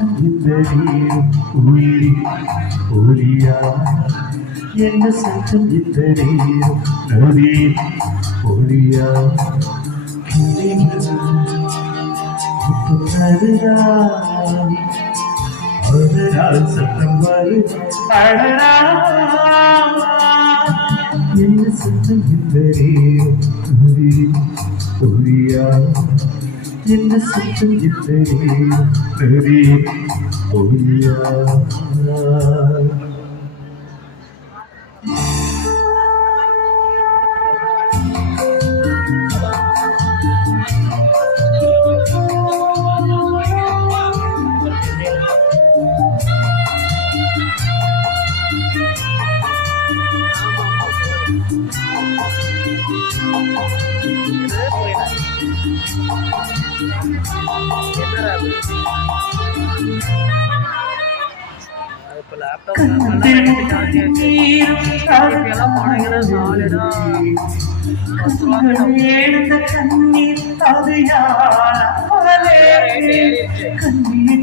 சத்தம் இந்த நேரம் உயிரின் ஒளியா என்ன சத்தம் இந்த நேரம் நதியின் ஒளியா அதனால் சத்தம் வருது அடடா என்ன சத்தம் இந்த நேரம் நதியின் ஒளியா என்ன சத்தம் இந்த நேரம் நதியின் ஒளியா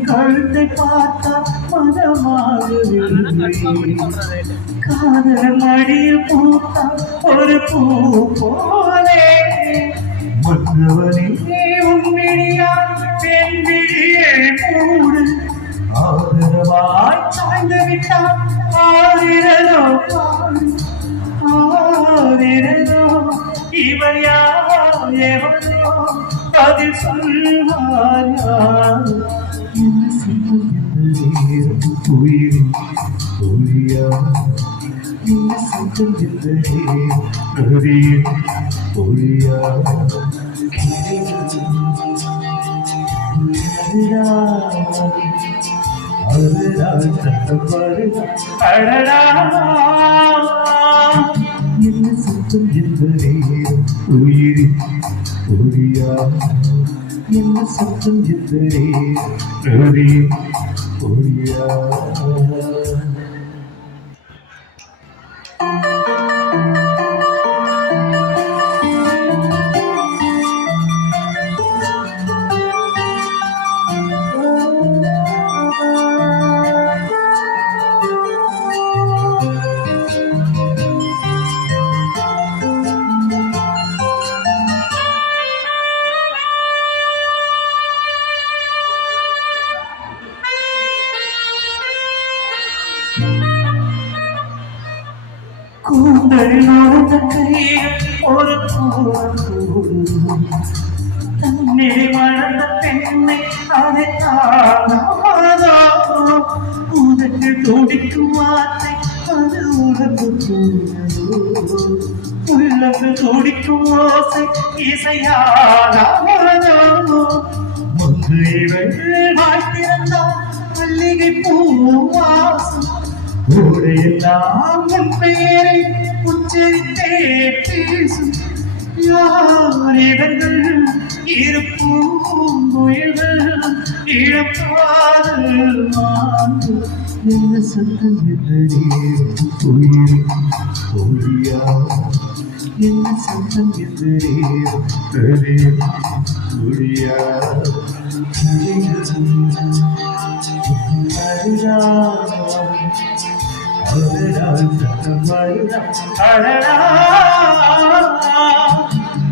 கழுத்தை பார்த்தா காதல் மடியில் பூத்தா ஒரு பூ போலே மன்னவனே உன்னிடியா பெண்விழியே மூடு ஆதரவாய் சாய்ந்து விட்டான் ஆதிரதோ ஆதிரதோ இவள் யார் எவனோ பதில் சொல்வாயா என்ன சத்தம் இந்த நேரம் உயிரின் ஒளியா என்ன சத்தம் இந்த நேரம் நதியின் ஒளியா அதனால் சத்தம் வருது அடடா என்ன சத்தம் இந்த நேரம் உயிரின் ஒளியா என்ன சத்தம் இந்த நேரம் நதியின் ஒளியா கூந்தலினோட கையில் ஒரு கூடு தன்னை வளர்ந்த பெண்ணை அதை தானாதோ உனக்கு துடிக்கும் வார்த்தை அது உனக்கு உள்ளது துடிக்கும் ஓசை இசையானாதோ மங்கைகள் வாழ்த்திருந்தால் மல்லிகை பூவாசம் ஊரையெல்லாம் உன் பெயரை உச்சரித்தே பேசும் யார் இவர்கள் இருப்போம் முயல்கள் இழப்பாது மாண்டு என்ன சத்தம் என்ற நேரம் உயிரின் ஒளியா என்ன சத்தம் என்ற நேரம் நதியின் ஒளியா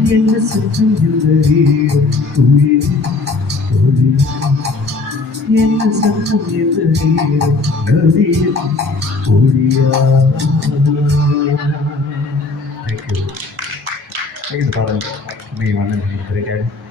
என்ன சத்தம் இந்த நேரம் உயிரின் ஒளியா என்ன சத்தம் இந்த நேரம் நதியின் ஒளியா. Thank you. Thank you, Father. Me, one, and three,